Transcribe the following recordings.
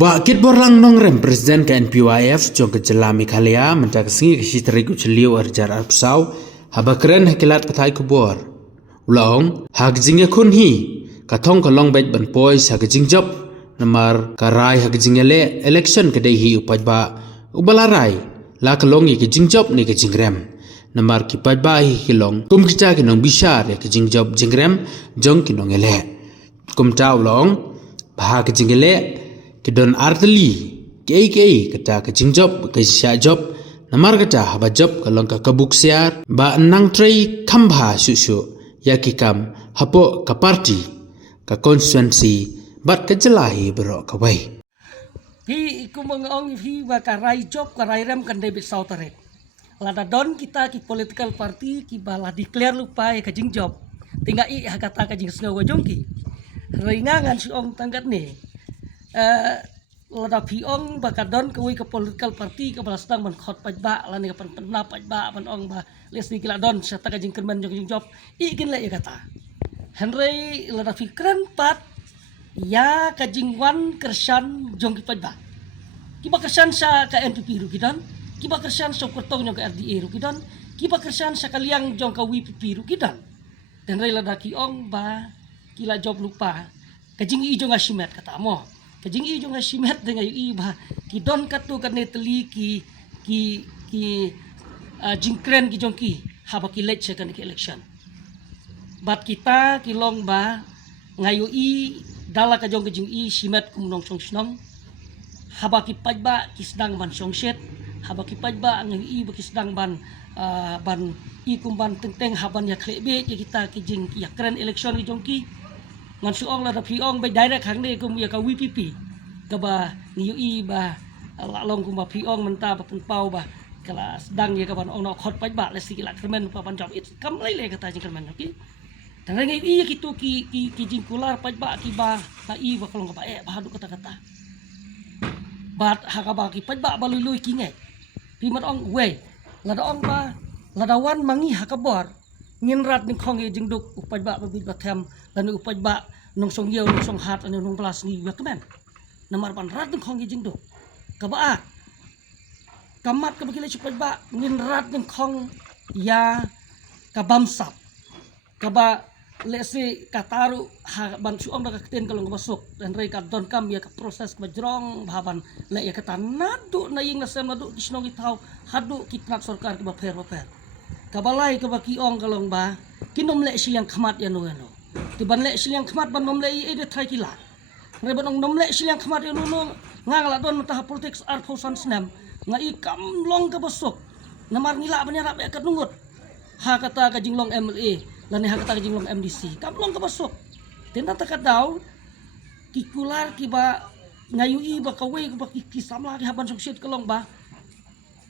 Bakit borlang nong rem presiden ke NPYF jong ke jela Meghalaya mentak singi ke sitri ku celiu arjar arpsau habakren hakilat patai kubor. Ulang hak jingya kun hi katong kalong bet ban pois hak jingjop namar karai hak jingle election kedai hi upaj ba ubalarai la kalong ke jingjop ni ke jingrem namar ki paj ba hi kilong kum kita kinong bishar ya ke jingjop jingrem jong kinong ele kum ta ulong bah ke jingle kedon arteli kei kata ke jingjop ke sya job namar kata haba job kalong ka kabuk siar ba nang trei khamba susu ya kikam hapo ka party ka constituency bat ka jelahi bero ka wai Hi iku mengong hi ba karai job karai rem kan debit sautare lada don kita ki political party ki bala declare lupa ya ka jing job tinggal i hakata ka jing sngawa jongki ringangan si ong tanggat ni lada piong bakadon kawai ke political party ke balas tang man khot pajba lani kapan pernah pajba man ong ba lesni kila don serta ka jing kerman jong job ikin le ya kata Henry lada fikran pat ya ka jing wan kersan jong ki pajba kiba kersan sa ka NPP ru kidon kiba kersan sa kurtong jong ka RDA ru kidon kiba kersan sa kaliang jong ka WPP ru kidon dan lada ki ong ba kila job lupa kajing i jong asimet kata mo kajing i jong asimet dengan i ba ki don katu kan neteli ki jingkren ki jong ki haba ki lech kan ki election bat kita ki long ba ngayu i dala ka jong kajing i simet kum nong song snong haba ki pajba ki sedang ban song set haba ki pajba ngayu i ba ki sedang ban ban i kum ban teng haban ya klebe ya kita ki jing ya kren election ki jong ki ngan suong la piong bay direct hang ni kum ya ka WPP ka ba niu i ba long kum ba piong menta ba pau ba kala sedang ya ka ban ong no khot paj ba le sikila kermen pa ban job it kam lai le kata jing kermen ki dan ngai i ki tu ki jing kular paj ba ki ba ka i ba kalong ba ba hadu kata bat ha ka ba ki paj ba lui ki ngai pi mat ong we la da ong ba la da wan mangi ha ka bor ngin rat ning khong e jing duk upaj ba bit ba them dan upaj ba nong song yeu nong song hat anu nong plas ni ba kemen namar pan rat ning khong e jing duk ka ba kamat ka bagile upaj ba ngin rat ning khong ya ka bamsap ka ba lesi kataru ha ban suong da ka ten kalong basuk dan rei ka don kam ya ka proses ka jrong baban le ya ka nadu na ying na sem nadu kisnong itau hadu kitnak sarkar ka ba per kabalai ke baki ong kalong ba kinom le silang khamat ya no tiban le silang khamat ban nom le e de thai kila re ban nom le silang khamat ya no ngala don mata politics art hosan snam ngai kam long ka basok namar ngila ban ya ka nungut ha kata ka jinglong MLA lan ha kata ka jinglong MDC kam long ka basok tenda ta ka daw kikular ki ba ngayu i ba kawai ba ki samla ki haban sok shit kalong ba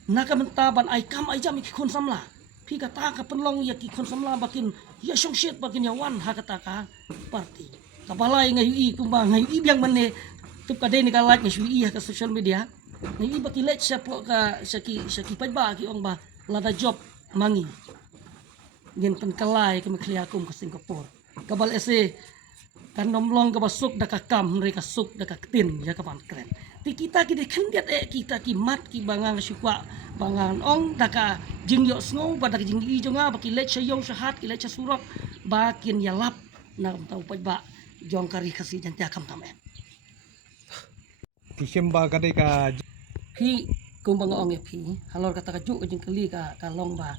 naka mentaban ai kam ai jam ki khon samla pi kata ka penlong ya ki kon samla bakin ya song shit bakin ya wan ha kata ka party kabalai ngayu i kumba ngayu i biang mane tup ka de ni ka like ngayu i ka social media ngayu i baki let sa po ka saki pajba ki ong ba lada job mangi gen pen kalai ka maklia kum ka Singapore kabal ese kan nomlong ka basuk da ka kam mereka suk da ka tin ya ka pan keren ti kita ki de khendiat kita ki mat ki bangang syukwa bangang ong daka jingyo sngo ba daka jingyi jonga baki let sayong sahat ki let surok bakin yalap na tau paj ba jong kari kasi jantia kam tamen Kisimba kadai ka pi kumbang ong pi halor kata ka ju jing kali ka long ba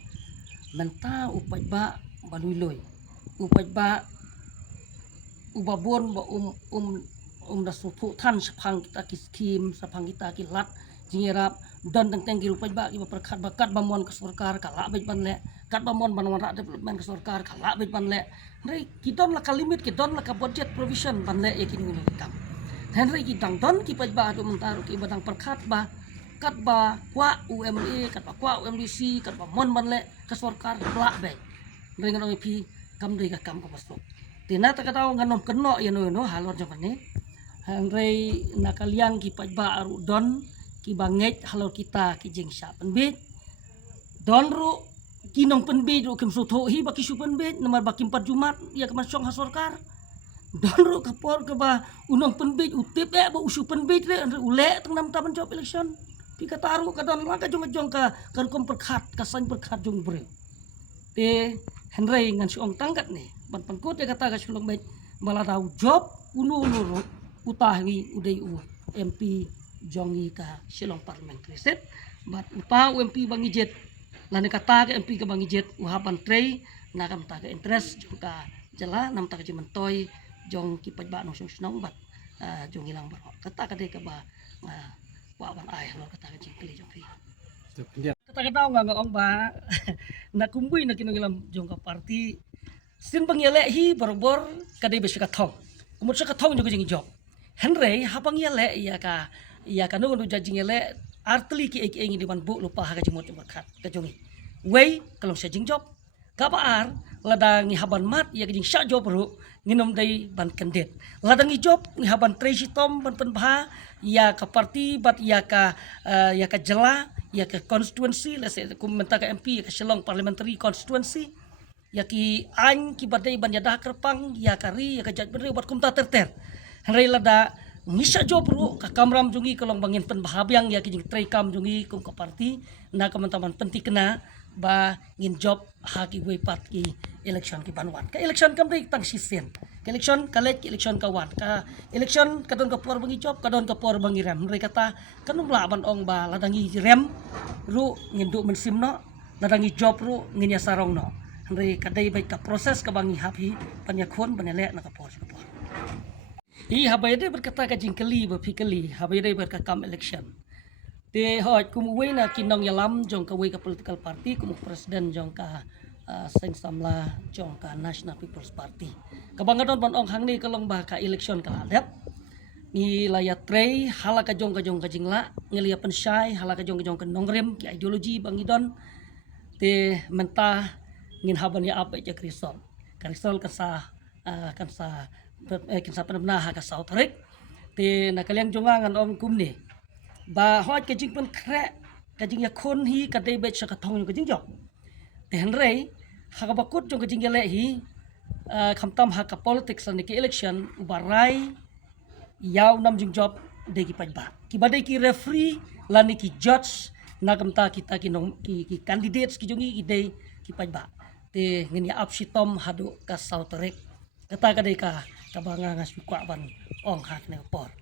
menta upaj ba baluloi upaj ba ubabon ba da supu tan sapang kita ki skim sapang kita ki lat jingerap dan teng ki rupaj ba ki perkat bakat bamon ke sarkar kala bet ban le kat bamon ban wan development ke sarkar kala bet ban le rei kidon la ka limit kidon la ka budget provision ban le yakin ngi kam hen rei ki dang don ki paj ba do mentar ki badang perkat ba kat ba kwa UMA kat ba kwa UMDC kat ba mon ban le ke sarkar kala be rei ngono pi kam dei ka kam ko pasok tina ta ka taw nganom keno ya no halor jong ne Henry nakaliang ki pajba aru don ki banget halor kita ki jeng sya penbit don ru kinong penbit ru kim sutho hi baki su penbit nomor baki 4 Jumat ya keman song hasorkar don ro kapor ke ba unang penbit utip ba usu penbit re ule tang nam taban job election pi ka taru ka don la ka jong ka kom perkhat ka san perkhat jong bre te henrei ngan si ong tangkat ne ban pangkut ya kata ka sulong baik bala dau job unu ro utahi udai u MP jongi ka silong parliamentary set bat upa MP bangijet lani kata ka MP ka bangijet uhaban trei nakam ta ka interest jong ka jala nam ta ka jimentoy jong kipaj ba nong snong bat jong hilang baro kata ka de ka ba wa ban ai lo kata ka jing kili jong fi kata ka daw nga ong ba na kumbui na kinong jong ka party sin bang yale hi borbor ka de besika thong kumut sa ka thong jong jing job henrei habang yale iya ka no no jajing yale artli ki ek engi di ban bu lupa ha ka jimot berkat ka jongi wei kalong sa jing job ka baar ladang ni haban mat ya ka jing sya job ru nginom dai ban kandet ladang ni job ni haban tracy tom ban penbha ya ka party bat ya ka jela ya ka constituency let's say kumenta ka MP ya ka Shillong parliamentary constituency ya ki an ki badai ban yadah kerpang ya kari ya ka jaj beri bat kumta terter hanrei lada ngisa job ru ka kamram jungi kolong bangin penbahabyang ya ki jing tray kam jungi kum ka party na kaman-taman penti kena ba ngin job ha ki we pat ki election ki banwan ka election kam dei tang sisen ka election kalet ki election kawan ka election kadon ka por bangi job kadon ka por bangi rem mereka kata kanung laban ong ba ladangi rem ru ngin du mensim no ladangi job ru ngin ya sarong no hanrei kadai baik ka proses ka bangi hapi panyakon panele na ka por i habai dei berkata ka jingkeli berfikeli habai dei berkakam election te hoj kumuwe na kinong yalam jong ka we ka political party kumu presiden jong ka seng samla jong ka National People's Party kabangadon ban ong hang ni kalong ba ka election ka alep ni layat trei hala ka jong ka jingla ngelia pensyai hala ka jong ka nongrem ki ideologi bangidon te mentah ngin haban ya apa ja krisol ka sa penabnah ka South Rek te nakaliang jongangan ong kumni ba hoj ka jing pen kre ka jing yakon hi ka dei bet sa ka thong ka jing jok te henrei ha ka bakut jong ka jing yale hi khamtam ha ka politics ni ki election barai yaw nam jing job de ki pajba ki badai ki referee lani ki judge na kamta kita ki candidates ki jongi ki dei ki pajba te ngin ya apsi tom hadu ka South Rek kata ka dei ka banga ngas kwa ban ong hak ne por